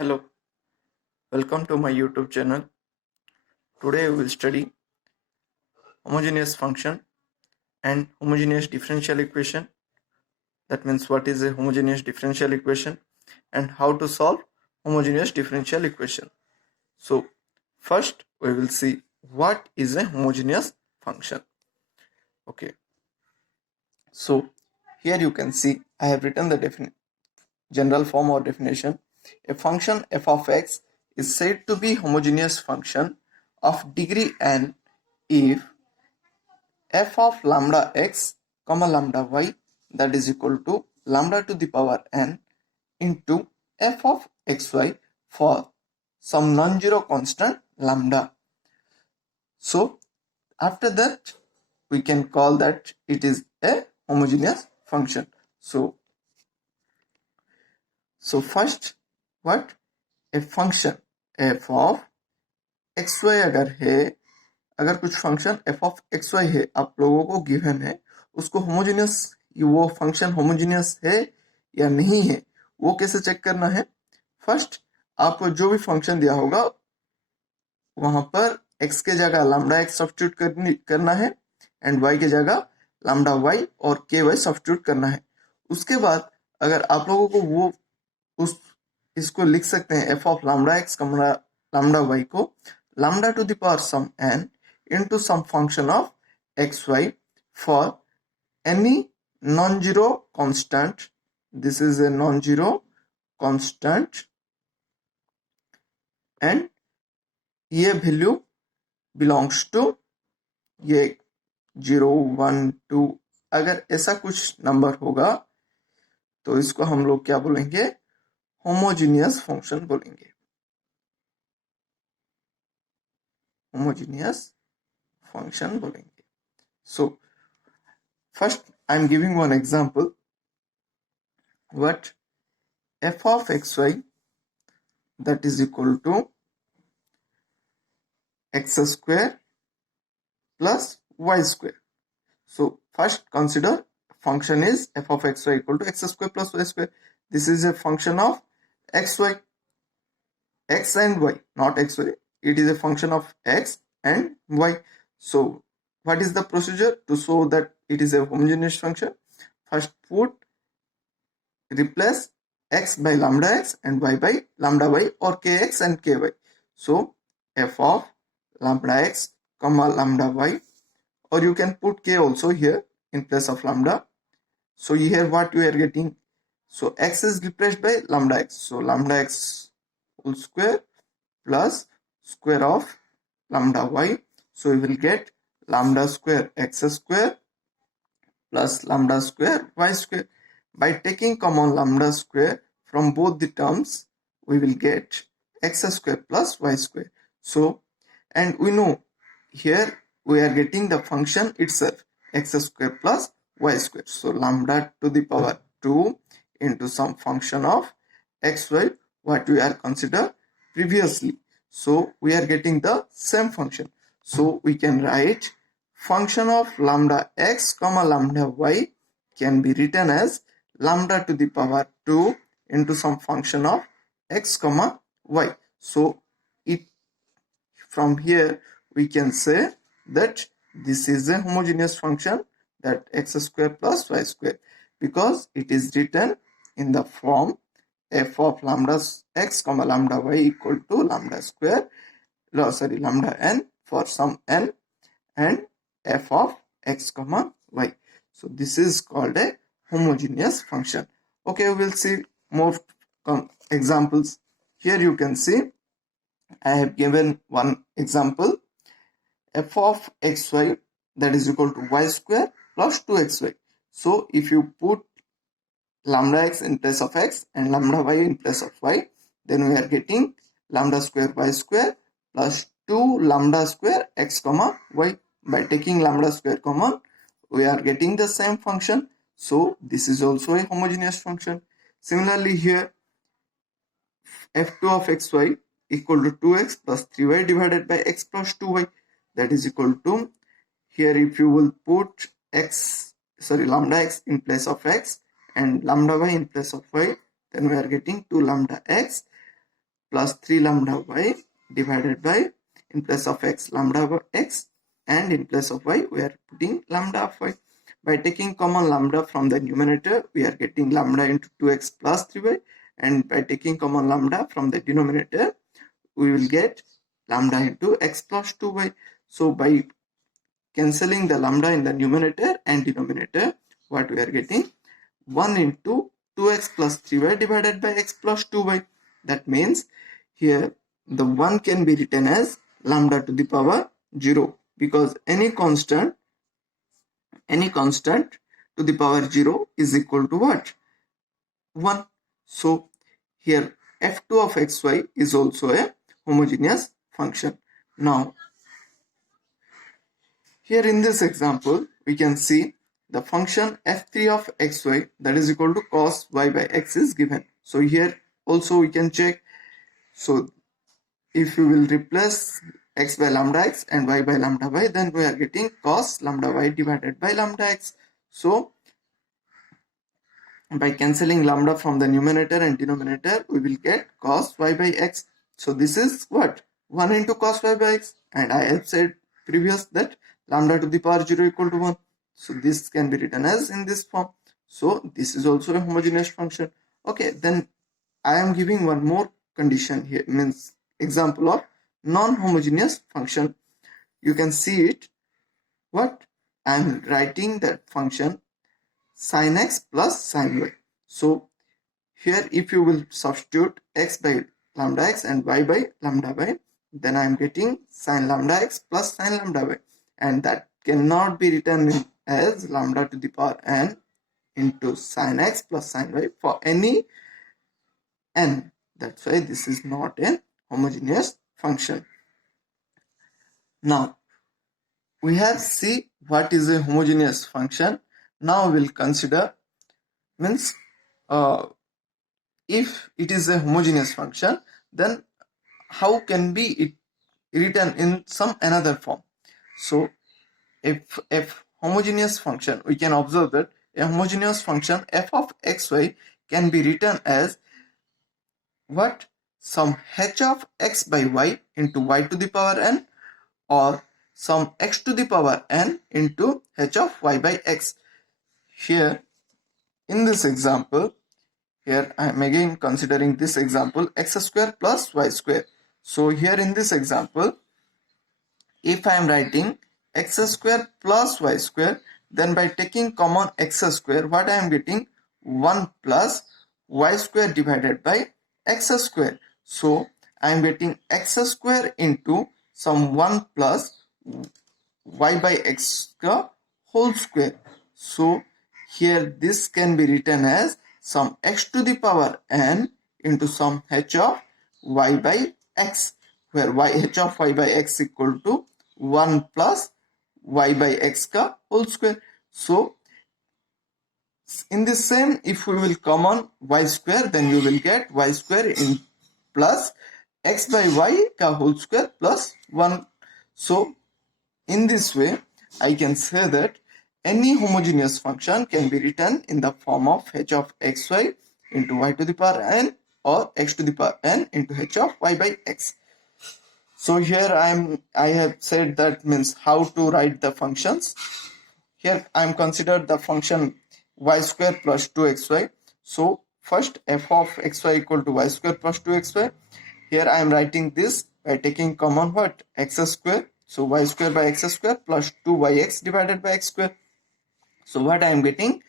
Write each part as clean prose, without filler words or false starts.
Hello, welcome to my YouTube channel. Today we will study homogeneous function and homogeneous differential equation. That means what is a homogeneous differential equation and how to solve homogeneous differential equation. So first we will see what is a homogeneous function. Okay, so here you can see I have written the general form or definition. A function f of x is said to be homogeneous function of degree n if f of lambda x comma lambda y that is equal to lambda to the power n into f of xy for some non-zero constant lambda. So after that we can call that it is a homogeneous function. So first what a function f of xy अगर कुछ function f of xy है आप लोगों को given है उसको homogeneous वो function homogeneous है या नहीं है वो कैसे चेक करना है। फर्स्ट आपको जो भी फंक्शन दिया होगा वहां पर x के जगह लैम्डा x सब्स्टिट्यूट करना है एंड y के जगह लैम्डा y और ky सब्स्टिट्यूट करना है। उसके बाद अगर आप लोगों को वो इसको लिख सकते हैं f of lambda x lambda y को lambda to the power some n into some function of xy for any non-zero constant. This is a non-zero constant and ये वैल्यू बिलोंग्स टू ये 0 1 2 अगर ऐसा कुछ नंबर होगा तो इसको हम लोग क्या बोलेंगे होमोजेनियस फंक्शन बोलेंगे। होमोजेनियस फंक्शन बोलेंगे। So first I am giving one example. What f of xy that is equal to x square plus y square. So first consider function is f of xy equal to x square plus y square. This is a function of xy, x and y, not xy. It is a function of x and y. So what is the procedure to show that it is a homogeneous function? First replace x by lambda x and y by lambda y or kx and ky. So f of lambda x comma lambda y, or you can put k also here in place of lambda. So here what we are getting, so x is replaced by lambda x, so lambda x whole square plus square of lambda y. So we will get lambda square x square plus lambda square y square. By taking common lambda square from both the terms we will get x square plus y square. So and we know here we are getting the function itself x square plus y square. So lambda to the power 2 into some function of xy what we are considered previously. So we are getting the same function. So we can write function of lambda x comma lambda y can be written as lambda to the power 2 into some function of x comma y. So it from here we can say that this is a homogeneous function, that x square plus y square, because it is written in the form f of lambda x comma lambda y equal to lambda square lambda n for some n and f of x comma y. So this is called a homogeneous function. Okay, we will see more examples. Here you can see I have given one example, f of xy that is equal to y square plus 2xy. So if you put lambda x in place of x and lambda y in place of y, then we are getting lambda square y square plus 2 lambda square x comma y. By taking lambda square common we are getting the same function. So this is also a homogeneous function. Similarly here f2 of xy equal to 2x plus 3y divided by x plus 2y that is equal to, here if you will put lambda x in place of x and lambda y in place of y, then we are getting 2 lambda x plus 3 lambda y divided by, in place of x, lambda x, and in place of y we are putting lambda of y. By taking common lambda from the numerator, we are getting lambda into 2x plus 3y, and by taking common lambda from the denominator, we will get lambda into x plus 2y. So by cancelling the lambda in the numerator and denominator, what we are getting? 1 into 2x plus 3y divided by x plus 2y. That means here the 1 can be written as lambda to the power 0, because any constant to the power 0 is equal to what? 1. So here f2 of xy is also a homogeneous function. Now here in this example we can see the function f3 of xy, that is equal to cos y by x, is given. So here also we can check. So if we will replace x by lambda x and y by lambda y, then we are getting cos lambda y divided by lambda x. So by cancelling lambda from the numerator and denominator, we will get cos y by x. So this is what? 1 into cos y by x, and I have said previous that lambda to the power 0 equal to 1. So this can be written as in this form. So this is also a homogeneous function. Okay, then I am giving one more condition here, means example of non-homogeneous function. You can see it. What? I am writing that function sin x plus sin y. So here if you will substitute x by lambda x and y by lambda y, then I am getting sin lambda x plus sin lambda y, and that cannot be written as lambda to the power n into sin x plus sin y for any n. That's why this is not a homogeneous function. Now we have see what is a homogeneous function. Now we'll consider, means if it is a homogeneous function, then how can be it written in some another form? So if homogeneous function, we can observe that a homogeneous function f of xy can be written as what? Some h of x by y into y to the power n, or some x to the power n into h of y by x. Here in this example, here I am again considering this example, x square plus y square. So here in this example, if I am writing x square plus y square, then by taking common x square, what I am getting? 1 plus y square divided by x square. So I am getting x square into some 1 plus y by x whole square. So here this can be written as some x to the power n into some h of y by x, where h of y by x equal to 1 plus y by x ka whole square. So in the same, if we will common y square, then you will get y square in plus x by y ka whole square plus 1. So in this way, I can say that any homogeneous function can be written in the form of h of xy into y to the power n, or x to the power n into h of y by x. So here I have said that means how to write the functions. Here I am considered the function y square plus 2xy. So first f of xy equal to y square plus 2xy. Here I am writing this by taking common what? X square. So y square by x square plus 2yx divided by x square. So what I am getting?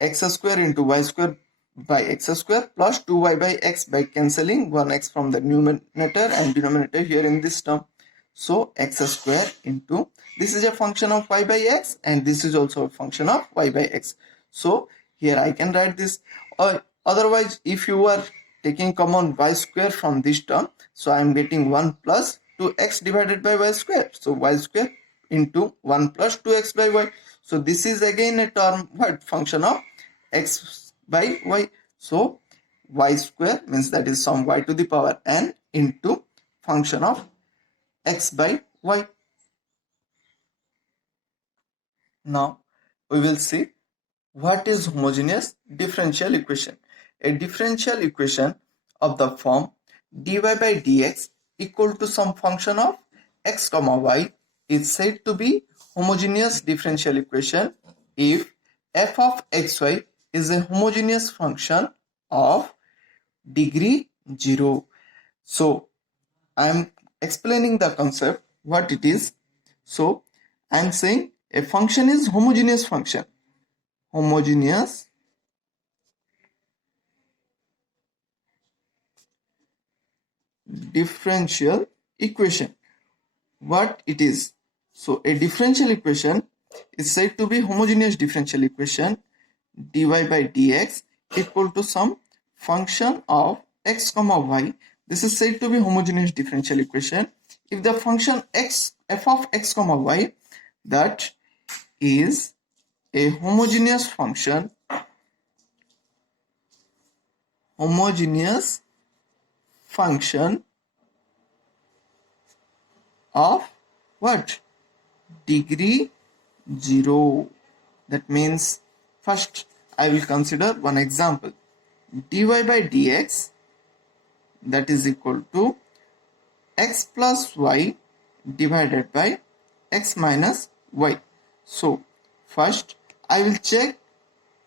X square into y square by x square plus 2y by x, by cancelling 1x from the numerator and denominator here in this term. So x square into, this is a function of y by x, and this is also a function of y by x. So here I can write this. Or otherwise, if you are taking common y square from this term, so I am getting 1 plus 2x divided by y square. So y square into 1 plus 2x by y. So this is again a term, what? Function of x by y. So y square means that is some y to the power n into function of x by y. Now we will see what is homogeneous differential equation. a differential equation of the form dy by dx equal to some function of x comma y is said to be homogeneous differential equation if f of xy is a homogeneous function of degree 0. So I am explaining the concept, what it is. So I am saying a function is homogeneous function. Homogeneous differential equation. What it is? So a differential equation is said to be homogeneous differential equation dy by dx equal to some function of x comma y. This is said to be homogeneous differential equation if the function x f of x comma y, that is a homogeneous function of what? Degree 0. That means first I will consider one example. Dy by dx, that is equal to x plus y divided by x minus y. So first I will check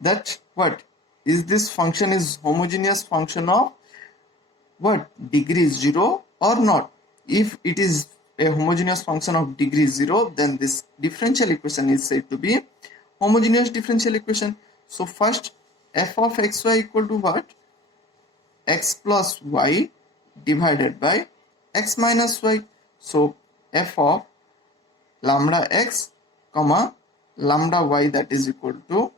that what is this function is homogeneous function of what? Degree 0 or not. If it is a homogeneous function of degree 0, then this differential equation is said to be homogeneous differential equation. So first f of xy equal to what? X plus y divided by x minus y. So f of lambda x comma lambda y, that is equal to,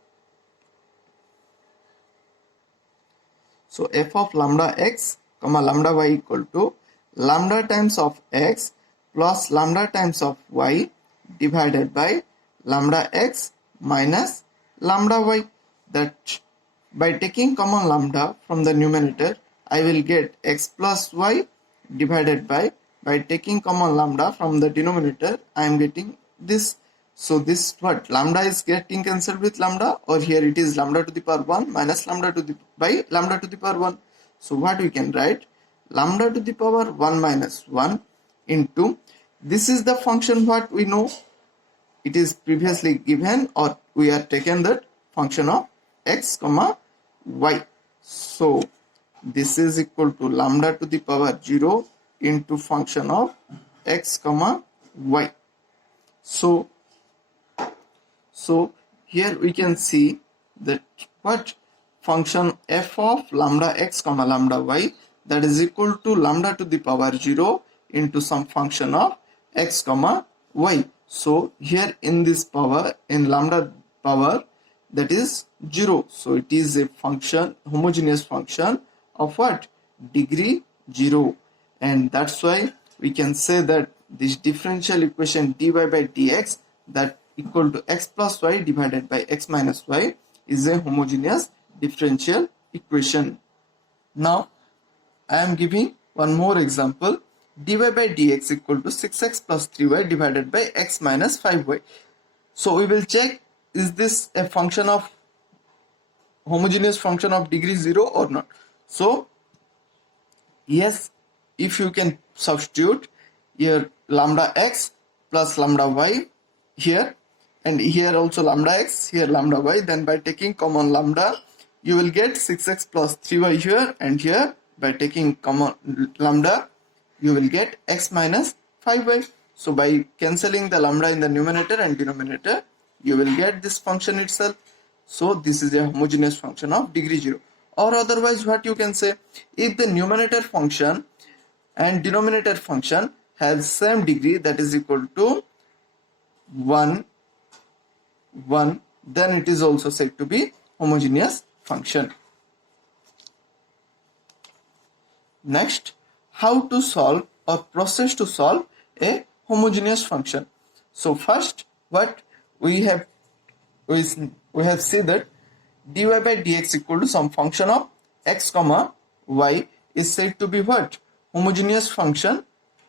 so f of lambda x comma lambda y equal to lambda times of x plus lambda times of y divided by lambda x minus lambda y. That by taking common lambda from the numerator, I will get x plus y divided by taking common lambda from the denominator, I am getting this. So this what? Lambda is getting cancelled with lambda, or here it is lambda to the power 1 minus lambda to the by lambda to the power 1. So what we can write? Lambda to the power 1 minus 1 into, this is the function what we know, it is previously given, or we are taken that function of x comma y. So this is equal to lambda to the power 0 into function of x comma y. So here we can see that what? Function f of lambda x comma lambda y, that is equal to lambda to the power 0 into some function of x comma y. So here in this power, in lambda power, that is 0. So it is a function, homogeneous function of what? Degree 0. And that's why we can say that this differential equation dy by dx, that equal to x plus y divided by x minus y, is a homogeneous differential equation. Now I am giving one more example. Dy by dx equal to 6x plus 3y divided by x minus 5y. So we will check, is this a function of homogeneous function of degree 0 or not. So yes, if you can substitute here lambda x plus lambda y here, and here also lambda x, here lambda y, then by taking common lambda you will get 6x plus 3y here, and here by taking common lambda you will get x minus 5y. So by cancelling the lambda in the numerator and denominator, you will get this function itself. So this is a homogeneous function of degree 0. Or otherwise what you can say, if the numerator function and denominator function has same degree, that is equal to 1, then it is also said to be homogeneous function. Next, how to solve or process to solve a homogeneous function. So first what we have seen that dy by dx equal to some function of x comma y is said to be what? Homogeneous function.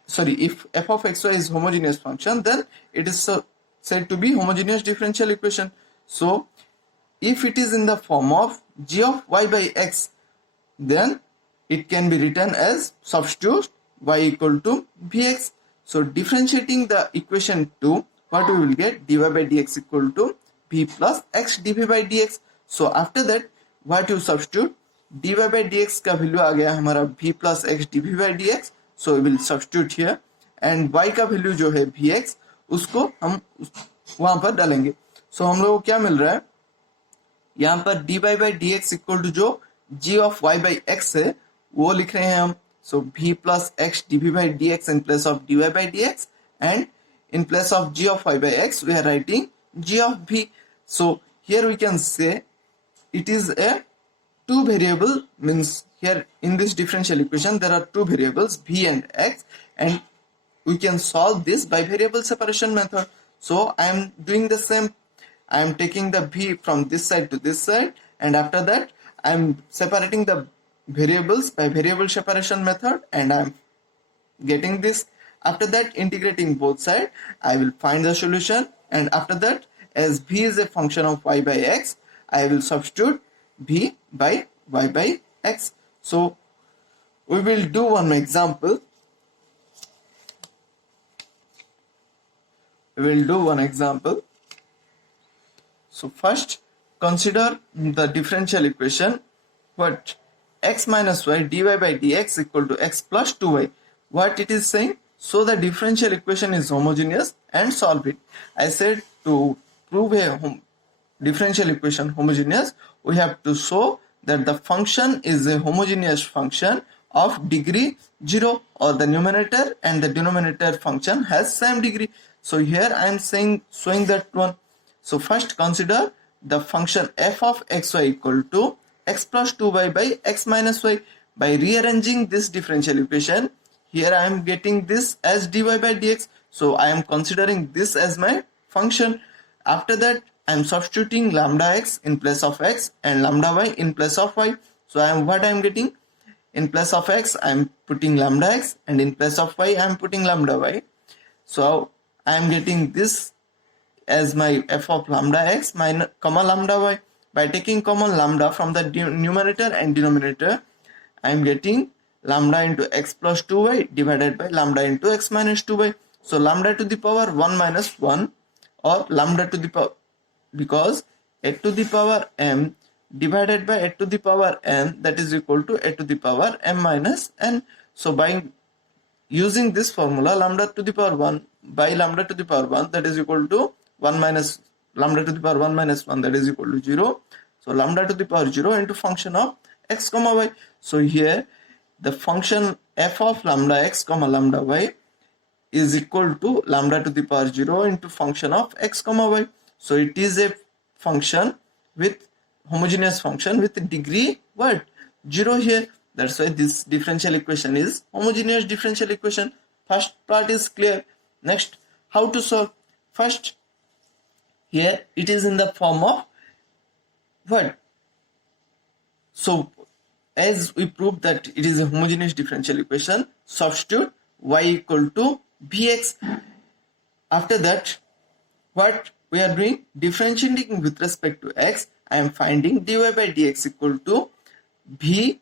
Sorry, if f of xy is homogeneous function, then it is said to be homogeneous differential equation. So if it is in the form of g of y by x, then it can be written as substitute y equal to Vx. So differentiating the equation to what we will get, dy by dx equal to v plus x dv by dx. So after that what you substitute, dy by dx का value आ गया हमारा v plus x dv by dx. So we will substitute here and y का value जो है vx उसको हम वहां पर डालेंगे. So हम लोगों को क्या मिल रहा है यहाँ पर dy by dx equal to जो g of y by x है वो लिख रहे हैं हम. So v plus x dv by dx in place of dy by dx, and in place of g of y by x we are writing g of v. So here we can say it is a two variable, means here in this differential equation there are two variables v and x, and we can solve this by variable separation method. So I am doing the same. I am taking the v from this side to this side, and after that I am separating the variables by variable separation method, and I am getting this. After that, integrating both sides, I will find the solution, and after that, as v is a function of y by x, I will substitute v by y by x. So we will do one example. So first consider the differential equation. What? X minus y dy by dx equal to x plus 2y. What it is saying? So the differential equation is homogeneous and solve it. I said to prove a differential equation homogeneous, we have to show that the function is a homogeneous function of degree 0, or the numerator and the denominator function has same degree. So here I am showing that one. So first consider the function f of xy equal to x plus 2y by x minus y. By rearranging this differential equation, here I am getting this as dy by dx. So I am considering this as my function. After that I am substituting lambda x in place of x and lambda y in place of y. So what I am getting, in place of x I am putting lambda x, and in place of y I am putting lambda y. So I am getting this as my f of lambda x minus comma lambda y. By taking common lambda from the numerator and denominator, I am getting lambda into x plus 2y divided by lambda into x minus 2y. So lambda to the power 1 minus 1, or lambda to the power, because a to the power m divided by a to the power n, that is equal to a to the power m minus n. So by using this formula, lambda to the power 1 by lambda to the power 1, that is equal to 1 minus lambda to the power 1 minus 1, that is equal to 0. So lambda to the power 0 into function of x comma y. So here the function f of lambda x comma lambda y is equal to lambda to the power 0 into function of x comma y. So it is a function with homogeneous function with degree what? 0 here. That's why this differential equation is homogeneous differential equation. First part is clear. Next, how to solve? First, here it is in the form of what? So as we proved that it is a homogeneous differential equation, substitute y equal to vx. After that, what we are doing? Differentiating with respect to x, I am finding dy by dx equal to v,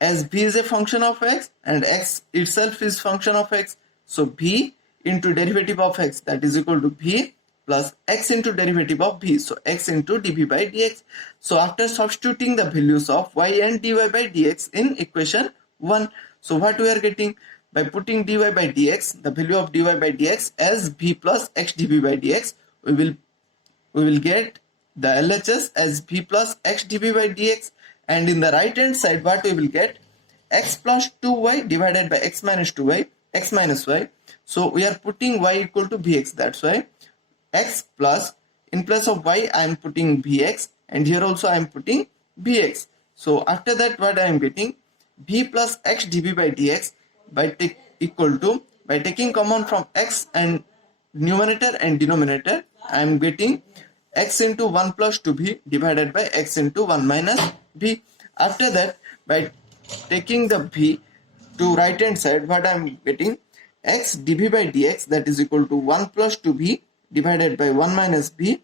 as v is a function of x and x itself is function of x. So v into derivative of x, that is equal to v plus x into derivative of v, so x into dv by dx. So after substituting the values of y and dy by dx in equation 1, so what we are getting? By putting dy by dx, the value of dy by dx as v plus x dv by dx, we will get the LHS as v plus x dv by dx, and in the right hand side what we will get? X plus 2y divided by x minus 2y, x minus y. So we are putting y equal to vx, that's why x plus, in place of y I am putting vx, and here also I am putting vx. So after that what I am getting? V plus x dv by dx by equal to, by taking common from x and numerator and denominator, I am getting x into 1 plus 2v divided by x into 1 minus v. After that, by taking the v to right hand side, what I am getting? X dv by dx, that is equal to 1 plus 2v divided by 1 minus b,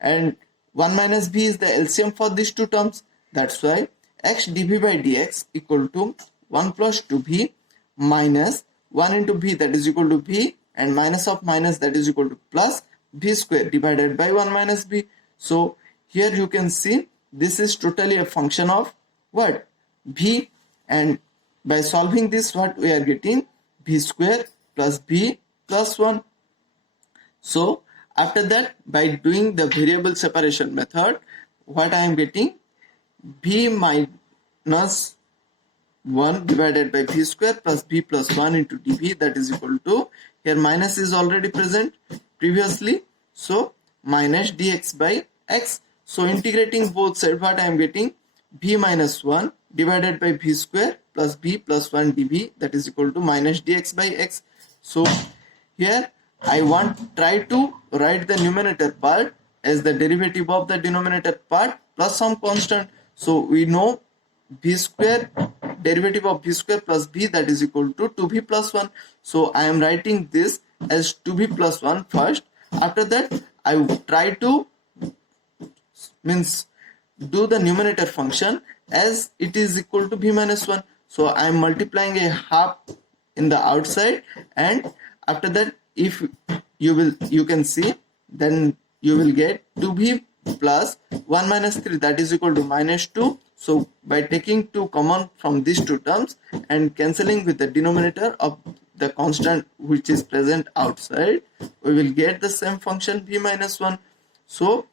and 1 minus b is the LCM for these two terms. That's why x dv by dx equal to 1 plus 2v minus 1 into v that is equal to v and minus of minus that is equal to plus v square divided by 1 minus v. So here you can see this is totally a function of what? V, and by solving this what we are getting? V square plus v plus 1. So after that, by doing the variable separation method, what I am getting? V minus 1 divided by v square plus v plus 1 into dv that is equal to, here minus is already present previously, so minus dx by x. So integrating both sides, what I am getting? V minus 1 divided by v square plus v plus 1 dv that is equal to minus dx by x. So here I try to write the numerator part as the derivative of the denominator part plus some constant. So we know v square, derivative of v square plus v that is equal to 2v plus 1. So I am writing this as 2v plus 1 first. After that I try to do the numerator function as it is equal to v minus 1. So I am multiplying a half in the outside, and after that if you can see, then you will get 2v plus 1 minus 3 that is equal to minus 2. So by taking 2 common from these two terms and cancelling with the denominator of the constant which is present outside, we will get the same function v minus 1. So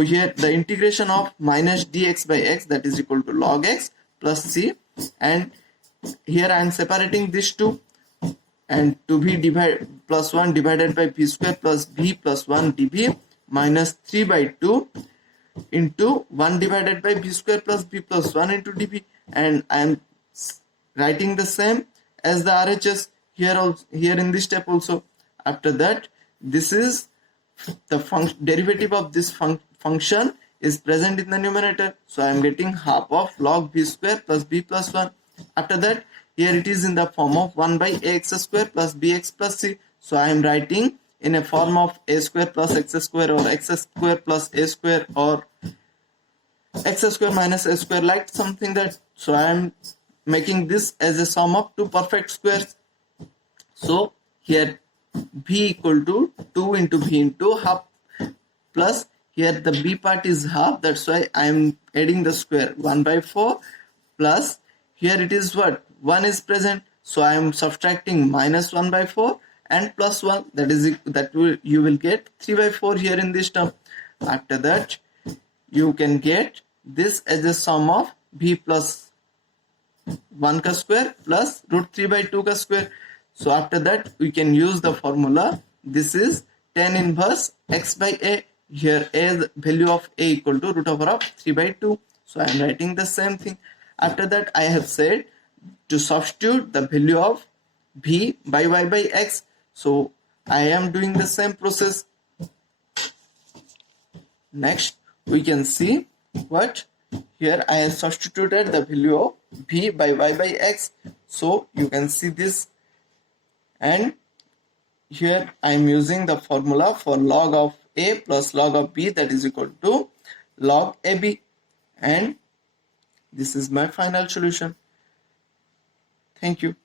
here the integration of minus dx by x that is equal to log x plus c, and here I am separating these two, and 2v plus 1 divided by v square plus v plus 1 dv minus 3 by 2 into 1 divided by v square plus v plus 1 into dv, and I am writing the same as the RHS here in this step also. After that, this is the derivative of this function is present in the numerator, so I am getting half of log v square plus v plus 1. After that, here it is in the form of 1 by ax square plus bx plus c. So I am writing in a form of a square plus x square, or x square plus a square, or x square minus a square, like something that. So I am making this as a sum of two perfect squares. So here v equal to 2 into v into half, plus here the b part is half, that's why I am adding the square 1 by 4, plus here it is what? 1 is present, so I am subtracting minus 1 by 4 and plus 1, you will get 3 by 4 here in this term. After that, you can get this as a sum of v plus 1 ka square plus root 3 by 2 ka square. So after that, we can use the formula. This is tan inverse x by a. Here a value of a equal to root over of 3 by 2. So I am writing the same thing. After that, I have said to substitute the value of v by y by x. So I am doing the same process. Next, we can see what? Here I have substituted the value of v by y by x. So you can see this, and here I am using the formula for log of a plus log of b that is equal to log ab, and this is my final solution. Thank you.